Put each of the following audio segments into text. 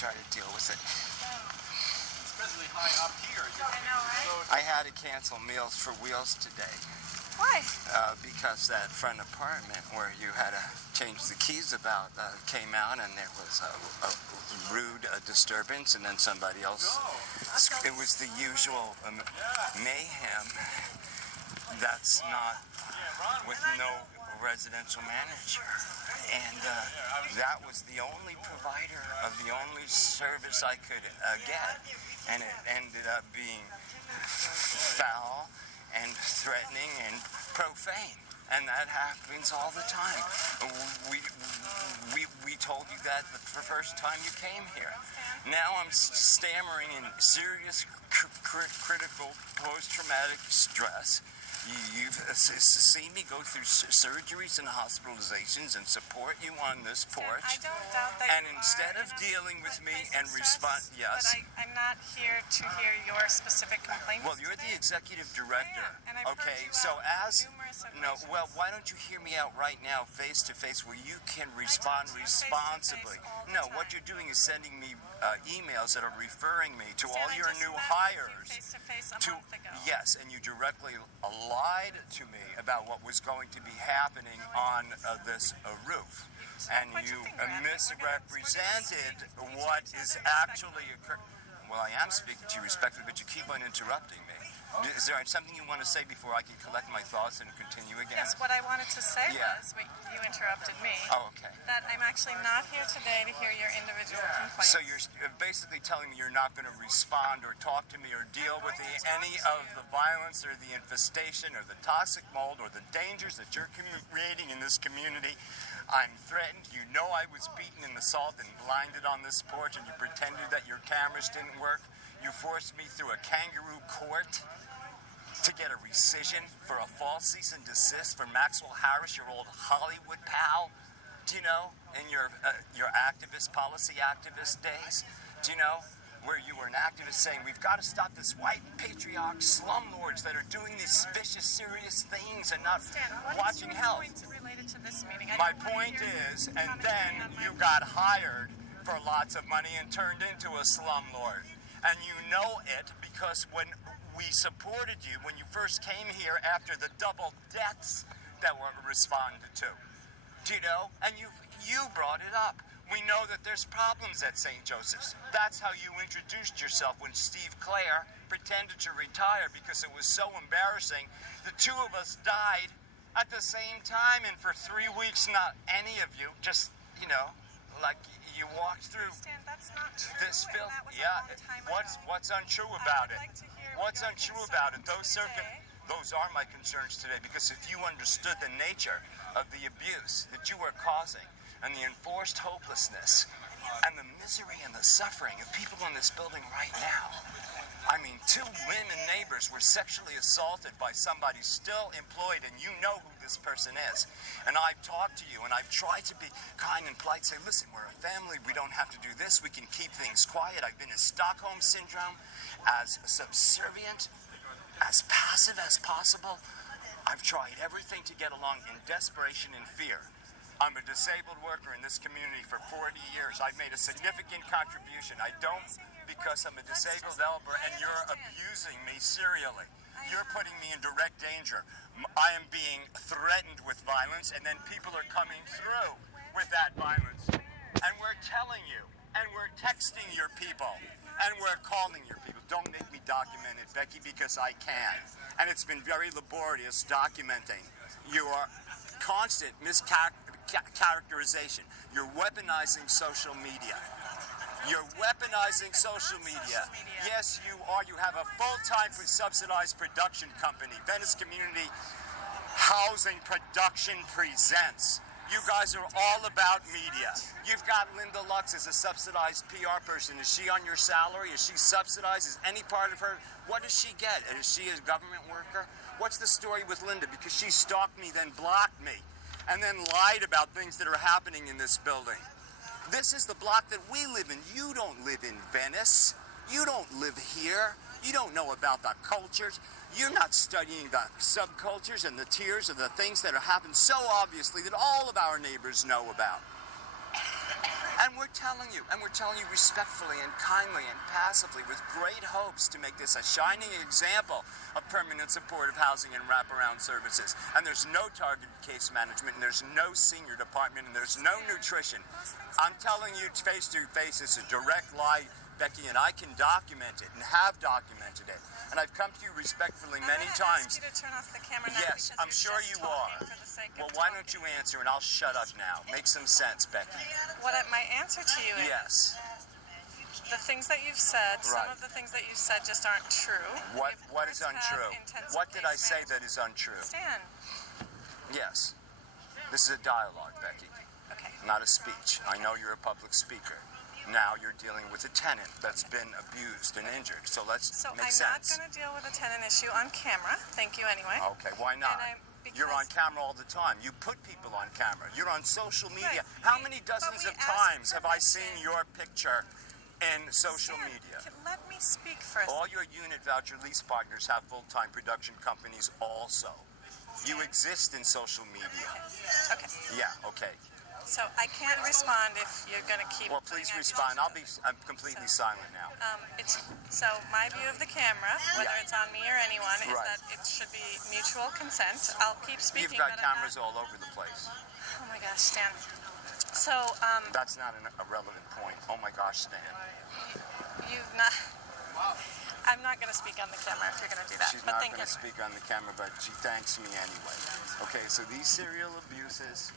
try to deal with it. Especially high up here. I know, right? I had to cancel Meals for Wheels today. Why? Because that front apartment where you had to change the keys about came out, and there was a rude disturbance, and then somebody else. It was the usual mayhem. That's not with no residential manager. And that was the only provider of the only service I could get. And it ended up being foul and threatening and profane. And that happens all the time. We told you that the first time you came here. Now I'm stammering in serious critical post-traumatic stress. You've seen me go through surgeries and hospitalizations and support you on this porch. I don't doubt that. And instead of dealing with me and respond, yes. But I'm not here to hear your specific complaints. Well, you're the executive director. And I've okay, heard you so out as numerous no, occasions. well, why don't you hear me out right now, face to face, where you can respond talk to you responsibly? face-to-face all the No, what time. you're doing is sending me emails that are referring me to all I your just new met hires. you face-to-face a To month ago. yes, and you directly lied to me about what was going to be happening on this roof, and Point your you finger at me. misrepresented We're gonna what speak to is each other actually occurring. Well, I am speaking to you respectfully, but you keep on interrupting me. Is there something you want to say before I can collect my thoughts and continue again? Yes, what I wanted to say Yeah. was, you interrupted me, Oh, okay. that I'm actually not here today to hear your individual complaints. So you're basically telling me you're not going to respond or talk to me or deal with any of the violence or the infestation or the toxic mold or the dangers that you're creating in this community. I'm threatened. You know I was beaten and assaulted and blinded on this porch, and you pretended that your cameras didn't work. You forced me through a kangaroo court to get a rescission for a false cease and desist for Maxwell Harris, your old Hollywood pal. Do you know, in your activist, policy activist days? Do you know, where you were an activist saying, we've got to stop this white patriarch slumlords that are doing these vicious, serious things and not watching health. What is your point related to this meeting? My point is, and then you got hired for lots of money and turned into a slumlord. And you know it because when we supported you, when you first came here after the double deaths that were responded to. Do you know? And you brought it up. We know that there's problems at St. Joseph's. That's how you introduced yourself when Steve Clare pretended to retire because it was so embarrassing. The two of us died at the same time, and for 3 weeks, not any of you, just, like you walked through That's not true. this and film. that was a Yeah, long time what's ago. untrue about I it? would like to hear What's your untrue about it? concerns today. Those are my concerns today, because if you understood the nature of the abuse that you were causing and the enforced hopelessness and the misery and the suffering of people in this building right now. I mean, 2 women neighbors were sexually assaulted by somebody still employed, and you know who this person is. And I've talked to you, and I've tried to be kind and polite, say, listen, we're a family, we don't have to do this, we can keep things quiet. I've been in Stockholm Syndrome, as subservient, as passive as possible. I've tried everything to get along in desperation and fear. I'm a disabled worker in this community for 40 years. I've made a significant contribution. I don't because I'm a disabled elder and you're abusing me serially. You're putting me in direct danger. I am being threatened with violence, and then people are coming through with that violence. And we're telling you, and we're texting your people, and we're calling your people. Don't make me document it, Becky, because I can. And it's been very laborious documenting your constant mischaracterization. You're weaponizing social media. You're weaponizing social media. Yes, you are. You have a full-time subsidized production company, Venice Community Housing Production Presents. You guys are all about media. You've got Linda Lux as a subsidized PR person. Is she on your salary? Is she subsidized? Is any part of her? What does she get? Is she a government worker? What's the story with Linda? Because she stalked me, then blocked me, and then lied about things that are happening in this building. This is the block that we live in. You don't live in Venice. You don't live here. You don't know about the cultures. You're not studying the subcultures and the tiers of the things that have happened so obviously that all of our neighbors know about. And we're telling you respectfully and kindly and passively with great hopes to make this a shining example of permanent supportive housing and wraparound services. And there's no targeted case management, and there's no senior department, and there's no nutrition. I'm telling you face to face, it's a direct lie, Becky, and I can document it and have documented it. And I've come to you respectfully many times. I'm going to ask you to turn off the camera now. Yes, because I'm sure just you are. talking for the sake of Well, why don't talking. you answer and I'll shut up now. Make some sense, Becky. My answer to you is Yes. the things that you've said, some Right. of the things that you've said just aren't true. What is untrue? What did I say that is untrue? Stan. Yes. This is a dialogue, Becky, Okay. not a speech. I know you're a public speaker. Now you're dealing with a tenant that's been abused and injured. So let's make sense. I'm not going to deal with a tenant issue on camera. Thank you anyway. Okay, why not? You're on camera all the time. You put people on camera. You're on social media. Right. How many dozens of times have I seen permission. your picture in social Stan, media? let me speak first. All your unit voucher lease partners have full-time production companies also. You exist in social media. Okay. Yeah, okay. So I can't respond if you're going to keep. Well, please putting respond. accusations. I'm completely silent now. So my view of the camera, whether Yeah. it's on me or anyone, is Right. that it should be mutual consent. I'll keep speaking. You've got but I'm cameras all over the place. Oh my gosh, Stan. So That's not a relevant point. Oh my gosh, Stan. you've not. I'm not going to speak on the camera if you're going to do that. She's but not thank going to you. speak on the camera, but she thanks me anyway. Okay, so these serial abuses,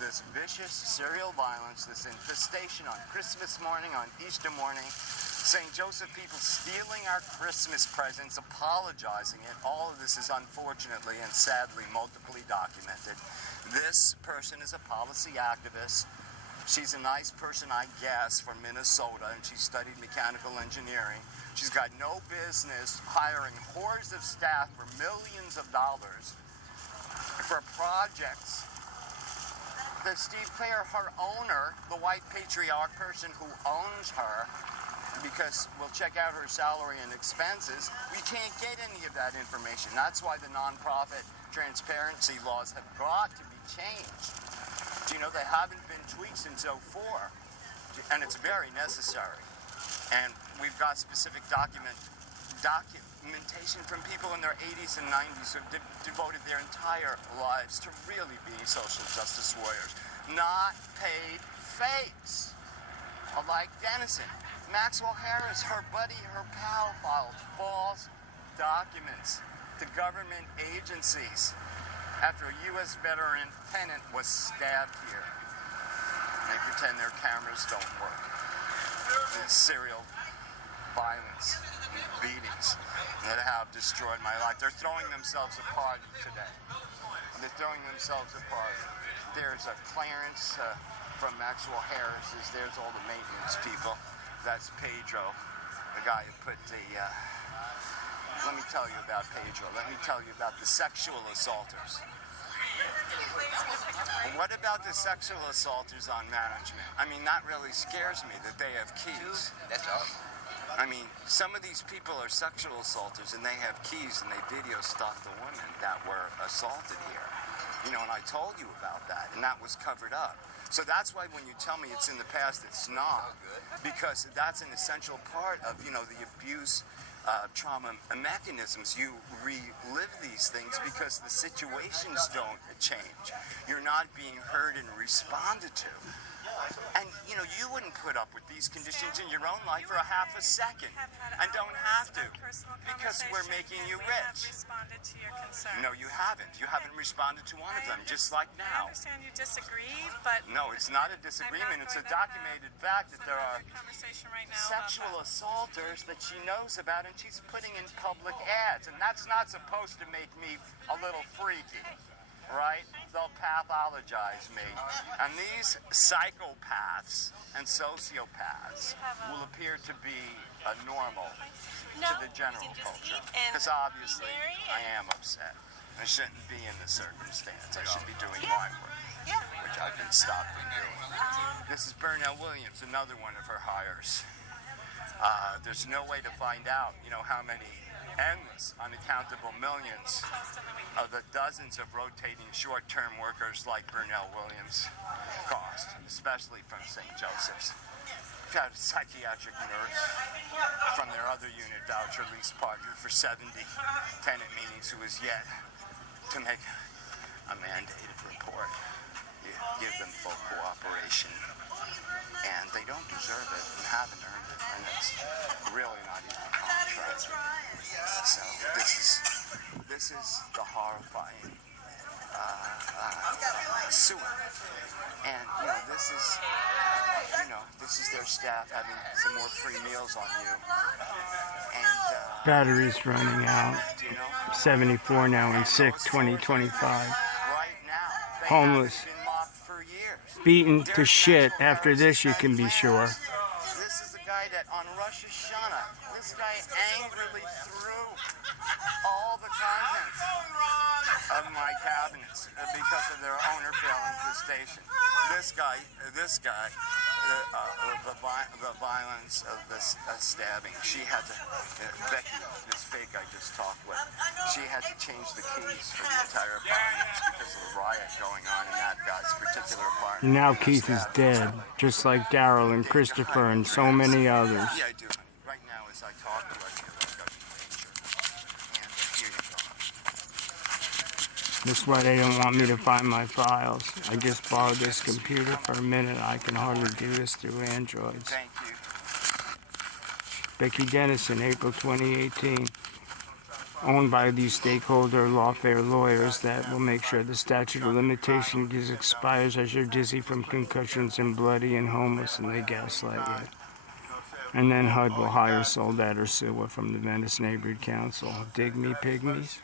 this vicious serial violence, this infestation on Christmas morning, on Easter morning, St. Joseph people stealing our Christmas presents, apologizing it. All of this is unfortunately and sadly multiply documented. This person is a policy activist. She's a nice person, I guess, from Minnesota, and she studied mechanical engineering. She's got no business hiring hordes of staff for millions of dollars for projects that Steve Clare, her owner, the white patriarch person who owns her, because we'll check out her salary and expenses, we can't get any of that information. That's why the nonprofit transparency laws have got to be changed. Do you know they haven't been tweaked since '04? And it's very necessary. And we've got specific documentation from people in their 80s and 90s who've devoted their entire lives to really being social justice warriors. Not paid fakes. Like Dennison. Maxwell Harris, her buddy, her pal, filed false documents to government agencies after a U.S. veteran tenant was stabbed here. They pretend their cameras don't work. These serial violence and beatings that have destroyed my life. They're throwing themselves apart today. They're throwing themselves apart. There's a Clarence from Maxwell Harris's. There's all the maintenance people. That's Pedro, the guy who put the... let me tell you about Pedro. Let me tell you about the sexual assaulters. What about the sexual assaulters on management? I mean, that really scares me that they have keys. That's all. I mean, some of these people are sexual assaulters and they have keys and they video stalk the women that were assaulted here. You know, and I told you about that, and that was covered up. So that's why when you tell me it's in the past, it's not. Because that's an essential part of, you know, the abuse trauma mechanisms. You relive these things because the situations don't change. You're not being heard and responded to. And, you know, you wouldn't put up with these conditions in your own life for a half a second. And don't have to. Because we're making you rich. Responded to your concern. No, you haven't. You haven't responded to one of them, just like I now. understand you disagree, but No, it's not a disagreement. It's a documented fact that there are conversation right now sexual assaulters that she knows about and she's putting in public ads. And that's not supposed to make me a little freaky, right? They'll pathologize me. And these psychopaths and sociopaths will appear to be normal to the general culture. Because obviously I am upset. I shouldn't be in this circumstance. I should be doing my work, which I've been stopped from doing. This is Burnell Williams, another one of her hires. There's no way to find out, you know, how many endless, unaccountable millions of the dozens of rotating short-term workers like Burnell Williams cost. especially from St. Joseph's. We've had a psychiatric nurse from their other unit, voucher lease partner for 70 tenant meetings, who is yet to make a mandated report. You give them full cooperation, and they don't deserve it and haven't earned it, and it's really not even a contract. So this is the horrifying sewer, and this is their staff having some more free meals on you, and Battery's running out. 74 now and sick, 2025. right now they Homeless. haven't been mopped for years. Beaten to shit. After this, you can be sure. This is the guy that on Rosh Hashanah, this guy angrily threw all the contents of my cabinets because of their owner fail infestation. This guy, the violence of this stabbing. She had to, Becky, this fake I just talked with, she had to change the keys for the entire apartment because of the riot going on in that guy's particular apartment. Now Keith is dead, just like Daryl and Christopher and so many others. Yeah, I do. Right now, as I talk to you, I feel disgusted nature. And here you go. That's why they don't want me to find my files. I just borrowed this computer for a minute. I can hardly do this through Androids. Thank you. Becky Dennison, April 2018. Owned by these stakeholder lawfare lawyers that will make sure the statute of limitations expires as you're dizzy from concussions and bloody and homeless and they gaslight you. And then HUD will hire Soledad or Silva from the Venice Neighborhood Council. Dig me, pygmies?